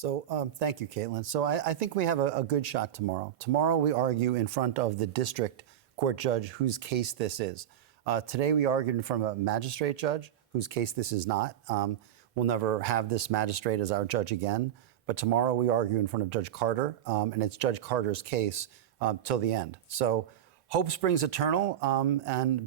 Thank you, Caitlin. So I think we have a good shot tomorrow. Tomorrow we argue in front of the district court judge whose case this is. Today we argued in front of a magistrate judge whose case this is not. We'll never have this magistrate as our judge again. But tomorrow we argue in front of Judge Carter, and it's Judge Carter's case till the end. So hope springs eternal,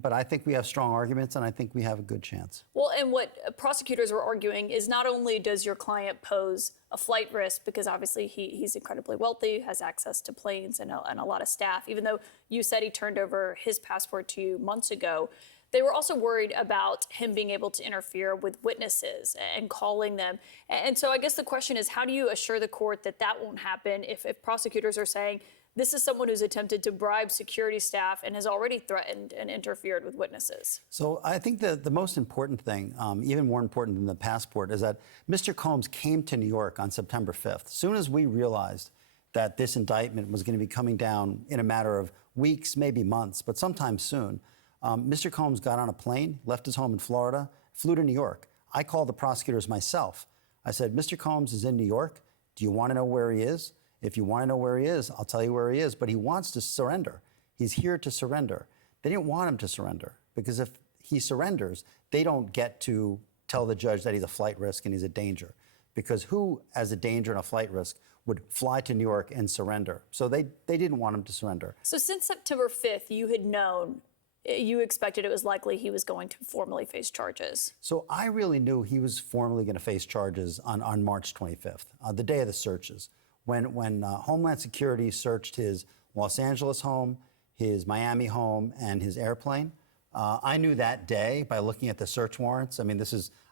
but I think we have strong arguments, and I think we have a good chance. Well, and what prosecutors are arguing is not only does your client pose a flight risk, because obviously he's incredibly wealthy, has access to planes and a lot of staff, even though you said he turned over his passport to you months ago. They were also worried about him being able to interfere with witnesses and calling them. And so I guess the question is, how do you assure the court that that won't happen if prosecutors are saying this is someone who's attempted to bribe security staff and has already threatened and interfered with witnesses? So I think the most important thing, even more important than the passport, is that Mr. Colmes came to New York on September 5th. As soon as we realized that this indictment was going to be coming down in a matter of weeks, maybe months, but sometime soon, Mr. Colmes got on a plane, left his home in Florida, flew to New York. I called the prosecutors myself. I said, Mr. Colmes is in New York. Do you want to know where he is? If you want to know where he is, I'll tell you where he is. But he wants to surrender. He's here to surrender. They didn't want him to surrender because if he surrenders, they don't get to tell the judge that he's a flight risk and he's a danger. Because who, as a danger and a flight risk, would fly to New York and surrender? So they didn't want him to surrender. So since September 5th, you had known, you expected it was likely he was going to formally face charges. So I really knew he was formally going to face charges on March 25th, the day of the searches, when Homeland Security searched his Los Angeles home, his Miami home, and his airplane. I knew that day by looking at the search warrants. I mean,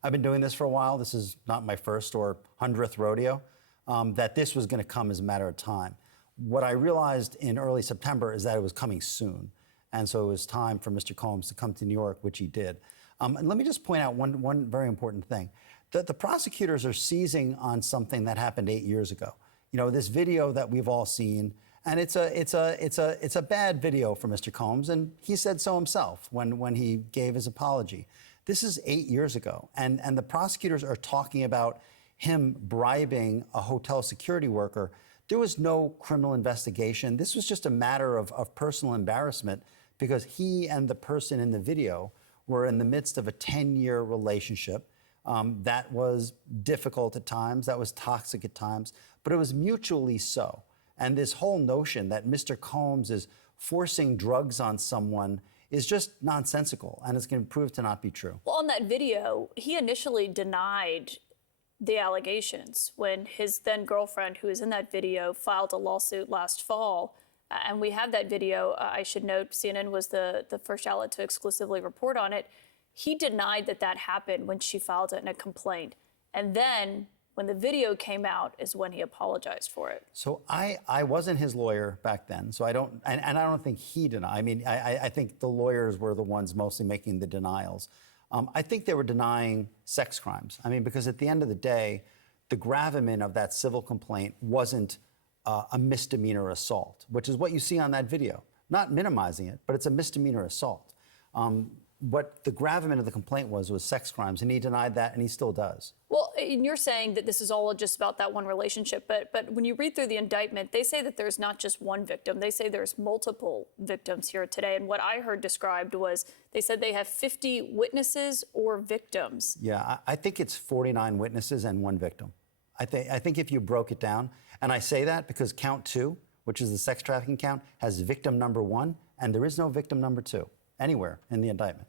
I've been doing this for a while. This is not my first or 100th rodeo, that this was going to come as a matter of time. What I realized in early September is that it was coming soon. And so it was time for Mr. Colmes to come to New York, which he did. And let me just point out one very important thing. The prosecutors are seizing on something that happened 8 years ago. You know, this video that we've all seen, and it's a bad video for Mr. Colmes, and he said so himself when he gave his apology. This is 8 years ago, and the prosecutors are talking about him bribing a hotel security worker. There was no criminal investigation. This was just a matter of personal embarrassment because he and the person in the video were in the midst of a 10-year relationship that was difficult at times, that was toxic at times, but it was mutually so. And this whole notion that Mr. Colmes is forcing drugs on someone is just nonsensical, and it's going to prove to not be true. Well, on that video, he initially denied the allegations when his then girlfriend, who is in that video, filed a lawsuit last fall. And we have that video. I should note CNN was the first outlet to exclusively report on it. He denied that happened when she filed it in a complaint. And then when the video came out is when he apologized for it. So I wasn't his lawyer back then, so I don't think he denied. I mean, I think the lawyers were the ones mostly making the denials. I think they were denying sex crimes. I mean, because at the end of the day, the gravamen of that civil complaint wasn't a misdemeanor assault, which is what you see on that video. Not minimizing it, but it's a misdemeanor assault. What the gravamen of the complaint was sex crimes, and he denied that, and he still does. Well, and you're saying that this is all just about that one relationship, but when you read through the indictment, they say that there's not just one victim. They say there's multiple victims here today, and what I heard described was they said they have 50 witnesses or victims. Yeah, I think it's 49 witnesses and one victim. I think if you broke it down, and I say that because count 2, which is the sex trafficking count, has victim number 1, and there is no victim number 2 anywhere in the indictment.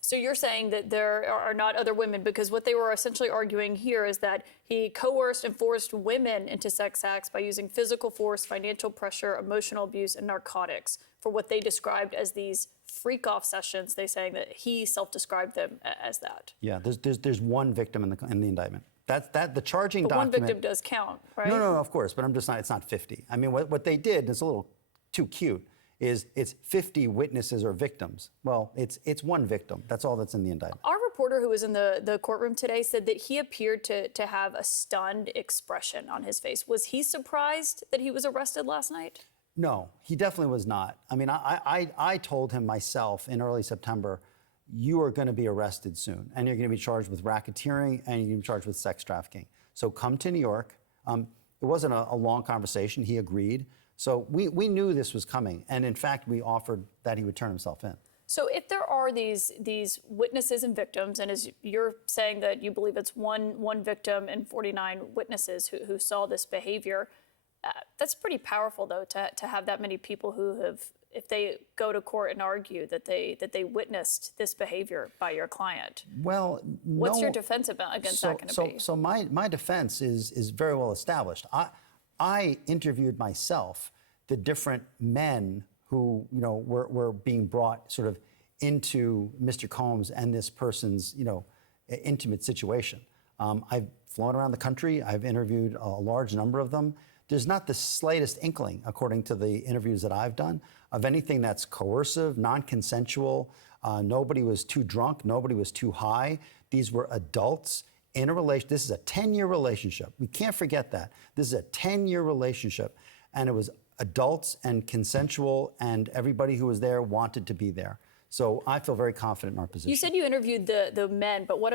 So you're saying that there are not other women, because what they were essentially arguing here is that he coerced and forced women into sex acts by using physical force, financial pressure, emotional abuse, and narcotics for what they described as these freak-off sessions. They saying that he self-described them as that. Yeah, there's one victim in the indictment. The charging but document. One victim does count, right? No, of course, but it's not 50. I mean, what they did, it's a little too cute, is it's 50 witnesses or victims. Well, it's one victim. That's all that's in the indictment. Our reporter who was in the courtroom today said that he appeared to have a stunned expression on his face. Was he surprised that he was arrested last night? No, he definitely was not. I mean, I told him myself in early September, you are going to be arrested soon, and you're going to be charged with racketeering, and you're going to be charged with sex trafficking. So come to New York. It wasn't a long conversation. He agreed. So we knew this was coming. And in fact, we offered that he would turn himself in. So if there are these witnesses and victims, and as you're saying that you believe it's one victim and 49 witnesses who saw this behavior, that's pretty powerful, though, to have that many people who have, if they go to court and argue that they witnessed this behavior by your client. Well, what's your defense against that going to be? So my defense is very well established. I interviewed myself the different men who were being brought sort of into Mr. Colmes and this person's intimate situation. I've flown around the country. I've interviewed a large number of them. There's not the slightest inkling, according to the interviews that I've done, of anything that's coercive, non-consensual. Nobody was too drunk. Nobody was too high. These were adults in a relationship. This is a 10-year relationship. We can't forget that. This is a 10-year relationship. And it was adults and consensual, and everybody who was there wanted to be there. So I feel very confident in our position. You said you interviewed the men, but what